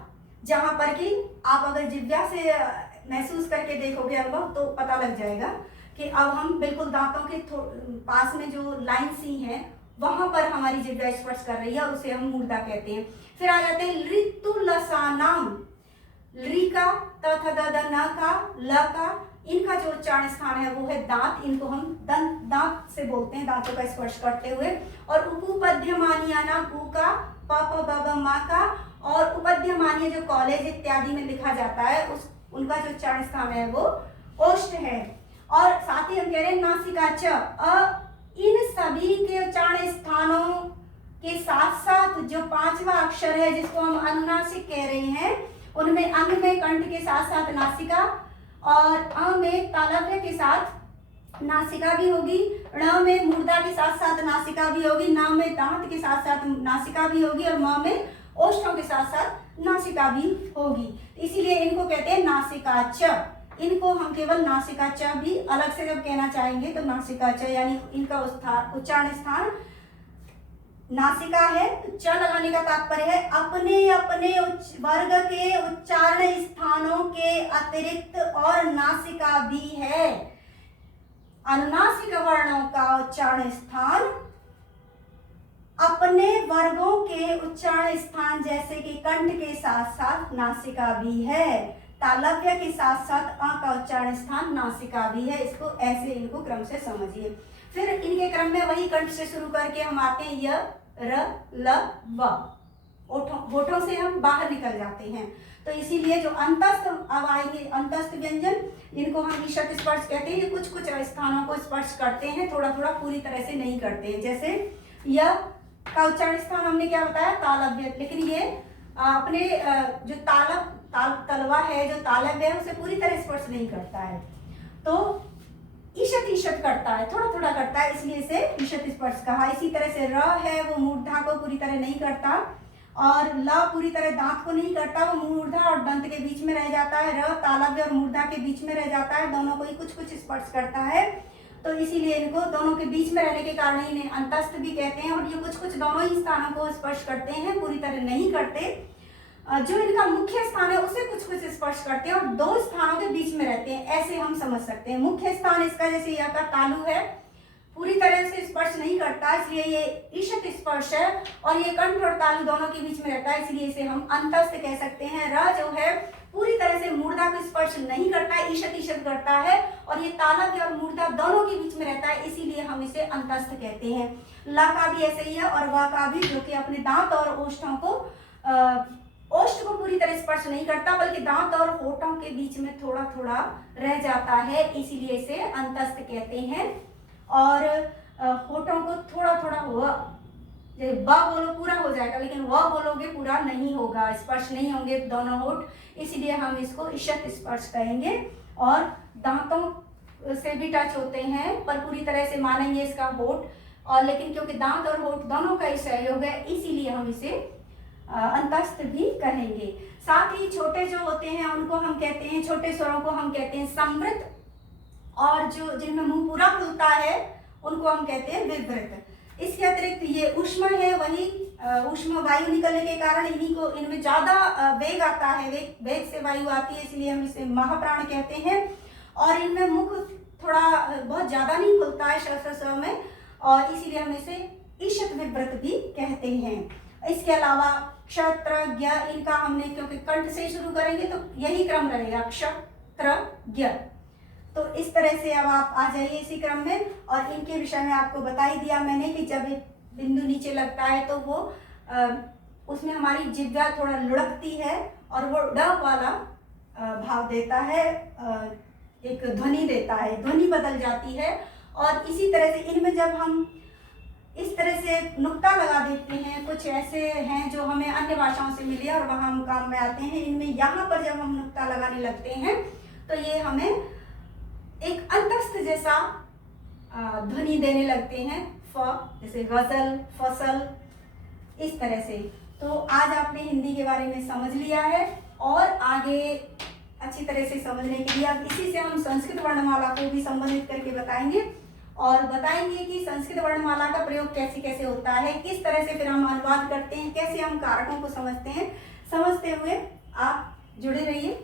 जहां पर कि आप अगर जिह्वा से महसूस करके देखोगे अनुभव, तो पता लग जाएगा कि अब हम बिल्कुल दांतों के पास में जो लाइन सी है वहां पर हमारी जिह्वा स्पर्श कर रही है, और उसे हम मूर्धा कहते हैं। फिर आ जाते हैं ऋतु लसानाम, री का, त थ द द न का, ल का, इनका जो उच्चारण स्थान है वो है दांत, इनको हम दांत से बोलते हैं, दांतों का स्पर्श करते हुए। और उपपद्यमानिया नाम, उ का, प प ब ब मा का, और उपद्यमानीय जो कॉलेज इत्यादि में लिखा जाता है उनका जो उच्चारण स्थान है वो ओष्ठ है। और साथ ही हम कह रहे हैं नासिका च, इन सभी के उच्चारण स्थानों के साथ साथ जो पांचवा अक्षर है जिसको हम अनुनासिक कह रहे हैं, उनमें अंग में कंठ के साथ साथ नासिका, और अ में तालव्य के साथ नासिका भी होगी, ण में मूर्धा के साथ साथ नासिका भी होगी, न में दांत के साथ साथ नासिका भी होगी, और म में ओष्ठों के साथ साथ नासिका भी होगी। इसीलिए इनको कहते हैं नासिका च। इनको हम केवल नासिका च भी अलग से जब कहना चाहेंगे तो नासिका च, यानी इनका उच्चारण स्थान नासिका है। तो च लगाने का तात्पर्य है अपने अपने वर्ग के उच्चारण स्थानों के अतिरिक्त और नासिका भी है। अनुनासिक वर्णों का उच्चारण स्थान अपने वर्गों के उच्चारण स्थान जैसे कि कंठ के साथ साथ नासिका भी है, तालव्य के साथ साथ अ का उच्चारण स्थान नासिका भी है। इसको ऐसे इनको क्रम से समझिए। फिर इनके क्रम में वही कंठ से शुरू करके हम आते हैं य, र, ल, व, होठों से हम बाहर निकल जाते हैं। तो इसीलिए जो अंतस्थ अब आएंगे, अंतस्थ व्यंजन, इनको हम ईषत स्पर्श कहते हैं। कुछ कुछ स्थानों को स्पर्श करते हैं, थोड़ा थोड़ा, पूरी तरह से नहीं करते हैं। जैसे य का उच्चारण स्थान हमने क्या बताया, तालव्य, लेकिन ये अपने जो तलवा है, जो तालव्य है, उसे पूरी तरह स्पर्श नहीं करता है, तो ईषत ईषत करता है, थोड़ा थोड़ा करता है, इसलिए इसे ईषत स्पर्श कहा। इसी तरह से र है, वो मूर्धा को पूरी तरह नहीं करता, और ल पूरी तरह दांत को नहीं करता, वो मूर्धा और दंत के बीच में रह जाता है। र तालव्य और मूर्धा के बीच में रह जाता है, दोनों को ही कुछ कुछ स्पर्श करता है। तो इसीलिए इनको दोनों के बीच में रहने के कारण इन्हें अंतस्थ भी कहते हैं। और ये कुछ कुछ दोनों ही स्थानों को स्पर्श करते हैं, पूरी तरह नहीं करते। जो इनका मुख्य स्थान है उसे कुछ कुछ स्पर्श करते हैं और दो स्थानों के बीच में रहते हैं, ऐसे हम समझ सकते हैं। मुख्य स्थान इसका जैसे यहाँ का तालु है, पूरी तरह से स्पर्श नहीं करता, इसलिए ये ईशत स्पर्श है। और ये कंठ और तालु दोनों के बीच में रहता है, इसलिए इसे हम अंतस्थ कह सकते हैं। र जो है पूरी तरह से मूर्धा को स्पर्श नहीं करता है, ईशत ईशत करता है। और ये तालव्य और मूर्धा दोनों के बीच में रहता है, इसीलिए हम इसे अंतस्थ कहते हैं। ला का भी ऐसे ही है और वा का भी, जो कि अपने दांत और ओष्ठों को ओष्ठ को पूरी तरह स्पर्श नहीं करता, बल्कि दांत और होठों के बीच में थोड़ा थोड़ा रह जाता है, इसीलिए इसे अंतस्थ कहते हैं। और होठों को थोड़ा थोड़ा हुआ, जैसे ब बोलो पूरा हो जाएगा, लेकिन व बोलोगे पूरा नहीं होगा, स्पर्श नहीं होंगे दोनों होठ, इसीलिए हम इसको ईशत स्पर्श कहेंगे। और दांतों से भी टच होते हैं, पर पूरी तरह से मानेंगे इसका होठ, और लेकिन क्योंकि दांत और होठ दोनों का ही सहयोग है, इसीलिए हम इसे अंतस्थ भी कहेंगे। साथ ही छोटे जो होते हैं उनको हम कहते हैं, छोटे स्वरों को हम कहते हैं समृत, और जो जिनमें मुंह पूरा खुलता है उनको हम कहते हैं विवृत। इसके अतिरिक्त ये ऊष्मा है, वही ऊष्मा वायु निकलने के कारण इनमें ज्यादा वेग आता है, वेग से वायु आती है, इसलिए हम इसे महाप्राण कहते हैं। और इनमें मुख थोड़ा बहुत ज्यादा नहीं खुलता है स्व में, और इसीलिए हम इसे ईशत विवृत भी कहते हैं। इसके अलावा क्षत्र ज्ञ, इनका हमने क्योंकि कंठ से शुरू करेंगे तो यही क्रम रहेगा, क्षत्र ज्ञ। तो इस तरह से अब आप आ जाइए इसी क्रम में। और इनके विषय में आपको बता ही दिया मैंने कि जब बिंदु नीचे लगता है तो वो उसमें हमारी जिह्वा थोड़ा लुढ़कती है और वो ड वाला भाव देता है, एक ध्वनि देता है, ध्वनि बदल जाती है। और इसी तरह से इनमें जब हम इस तरह से नुक्ता लगा देते हैं, कुछ ऐसे हैं जो हमें अन्य भाषाओं से मिले और वहाँ हम काम में आते हैं, इनमें यहाँ पर जब हम नुक्ता लगाने लगते हैं तो ये हमें एक अंतस्थ जैसा ध्वनि देने लगते हैं, फ जैसे गजल, फसल, इस तरह से। तो आज आपने हिंदी के बारे में समझ लिया है, और आगे अच्छी तरह से समझने के लिए अब इसी से हम संस्कृत वर्णमाला को भी संबंधित करके बताएंगे, और बताएंगे कि संस्कृत वर्णमाला का प्रयोग कैसे कैसे होता है, किस तरह से फिर हम अनुवाद करते हैं, कैसे हम कारकों को समझते हैं। समझते हुए आप जुड़े रहिए।